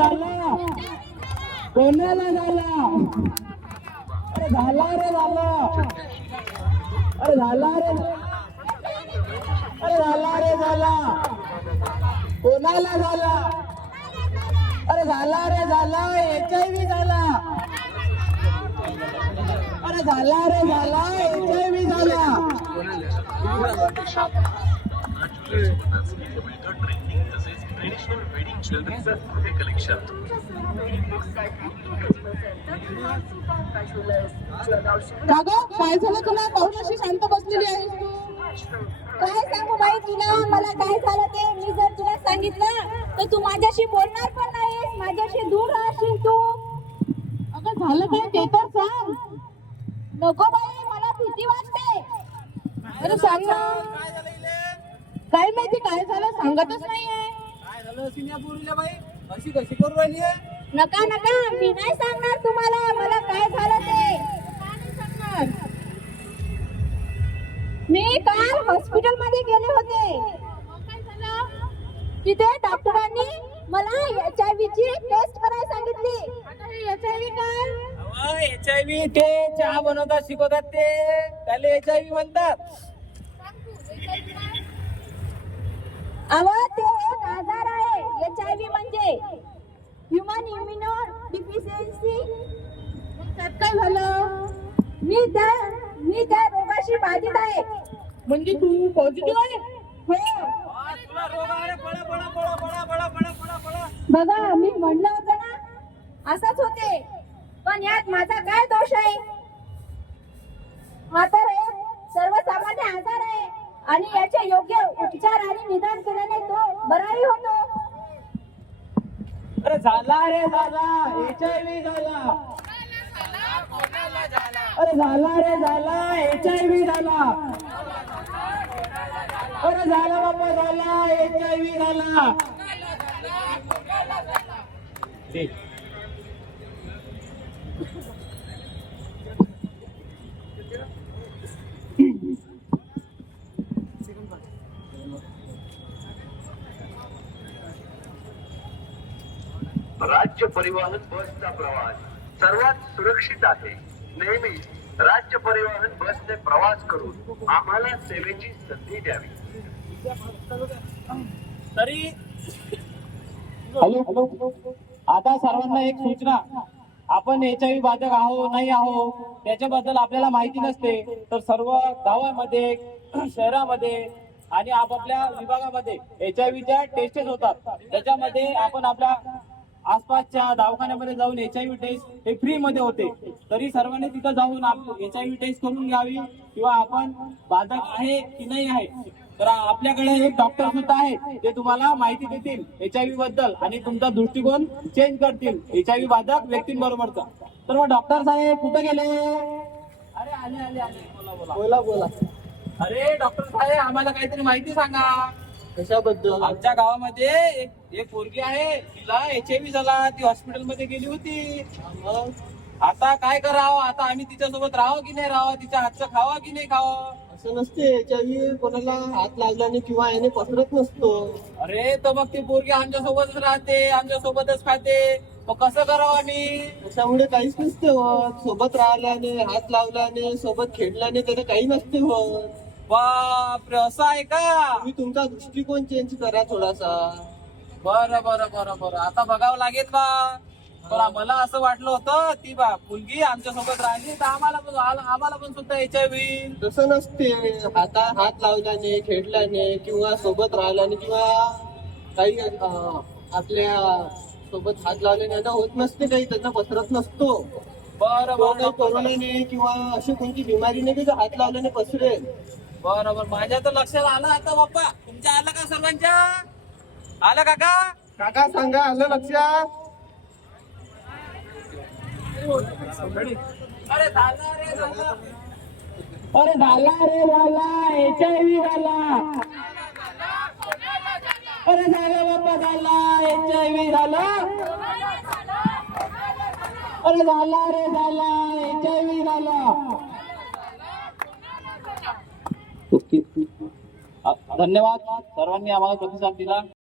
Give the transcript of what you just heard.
झाला कोणाला झाला? अरे झाला रे झाला, अरे झाला रे, अरे झाला रे झाला, कोणाला झाला? अरे झाला रे झाला, HIV झाला, अरे झाला रे झाला, HIV झाला. काय झालं तुला? काहून अशी शांत बसलेली आहेस तू? काय सांगू बाई तुला, मला काय झालं ते मी जर तुला सांगितलं तर तू माझ्याशी बोलणार पण नाहीस, माझ्याशी दूर राहशील तू. अगं झालं काय ते तर सांग. नको बाई, मला भीती वाटते. अरे सांग ना, काय माहिती काय झालं सांगतच नाहीये. काय झालं सिन्यापुरीला बाई, अशी कशी करू राहिली आहे? नका नका, मी नाही सांगणार तुम्हाला मला काय झालं ते. मी काल हॉस्पिटल मध्ये गेले होते. काय झालं? तिथे डॉक्टरांनी मला HIV ची टेस्ट करायला सांगितली. आता हे HIV काय? HIV ते चहा बनवतात शिकवतात ते, त्याला HIV म्हणतात. अहो ते एक आजार आहे HIV म्हणजे ह्युमन इम्युनो डिफिशियन्सी. त्यात काय झालं? मी त्या रोगाशी बाधित आहे. म्हणजे तू पॉझिटिव्ह आहे? हो तुला रोग आहे, पळा पळा पळा पळा पळा पळा पळा पळा. बघा, मी म्हणलं होतं ना असंच होते, पण यात माझा काय दोष आहे? हा तर एक सर्वसामान्य आजार आहे आणि याचे योग्य उपचार आणि निदान केल्याने तो बराही होतो. अरे झाला रे झाला, HIV झाला, अरे झाला रे झाला, HIV झाला, अरे झाला बाबा झाला, HIV झाला. राज्य परिवहन बसचा प्रवास सर्वात सुरक्षित आहे. नेहमी राज्य परिवहन बसने प्रवास करून आम्हाला सेवेची संधी द्यावी. तरी हॅलो, आता सर्वांना एक सूचना, आपण HIV बाधक आहो नाही आहो त्याच्याबद्दल आपल्याला माहिती नसते, तर सर्व गावामध्ये शहरामध्ये आणि आपापल्या विभागामध्ये HIV टेस्टेस होतात. त्याच्यामध्ये आपण आपल्या आसपासच्या दवाखान्यामध्ये जाऊन HIV टेस्ट हे फ्री मध्ये होते. तरी सर्वांनी तिथं जाऊन HIV टेस्ट करून घ्यावी, किंवा आपण बाधक आहे की नाही आहे. तर आपल्याकडे एक डॉक्टर सुद्धा आहे, ते तुम्हाला माहिती देतील HIV बद्दल आणि तुमचा दृष्टिकोन चेंज करतील HIV बाधक व्यक्तींबरोबरचा. तर मग डॉक्टर साहेब कुठे गेले? अरे आले आले आले, बोला बोला बोला बोला. अरे डॉक्टर साहेब, आम्हाला काहीतरी माहिती सांगा. कशाबद्दल? आमच्या गावामध्ये एक पोरगी आहे, तिला HIV झाला, ती हॉस्पिटल मध्ये गेली होती. मग आता काय करावं? आता आम्ही तिच्यासोबत राहावं की नाही राहावं, तिच्या हातचं खावं की नाही खावं? असं नसते, HIV कोणाला हात लागल्याने किंवा याने पसरत नसतो. अरे तर मग ती पोरगी आमच्या सोबतच राहते, आमच्या सोबतच खाते, मग कसं करावं आम्ही? त्याच्यामुळे काहीच नसते होत. सोबत राहिल्याने, हात लावल्याने, सोबत खेळल्याने त्याने काही नसते होत. बापरे, असं आहे का? तुम्ही तुमचा दृष्टिकोन चेंज करा थोडासा. बरं बरं बरं बरं, आता बघावं लागेल बा. पण मला असं वाटलं होतं ती मुलगी आमच्या सोबत राहिली तर आम्हाला पण सुद्धा HIV होईल. तसं नसते. हात लावल्याने, खेळल्याने किंवा सोबत राहिल्याने किंवा काही आपल्या सोबत हात लावल्याने यांना होत नसते, काही त्यांना पसरत नसतो. बरं किंवा बरं काही कोरोनाने किंवा अशी कोणती बिमारीने त्याच्या हात लावल्याने पसरेल. बरोबर, माझ्या तर लक्षात आलं आता बाप्पा. तुमच्या आलं का सर्वांच्या? आलं काका? काका सांगा, आलं लक्षात? अरे झाला रे झाला, अरे झाला रे झाला, HIV झाला, अरे झाला बाप्पा झाला, HIV झाला, अरे झाला रे झाला, HIV झाला. धन्यवाद सर्वांनी आम्हाला प्रतिसाद दिला.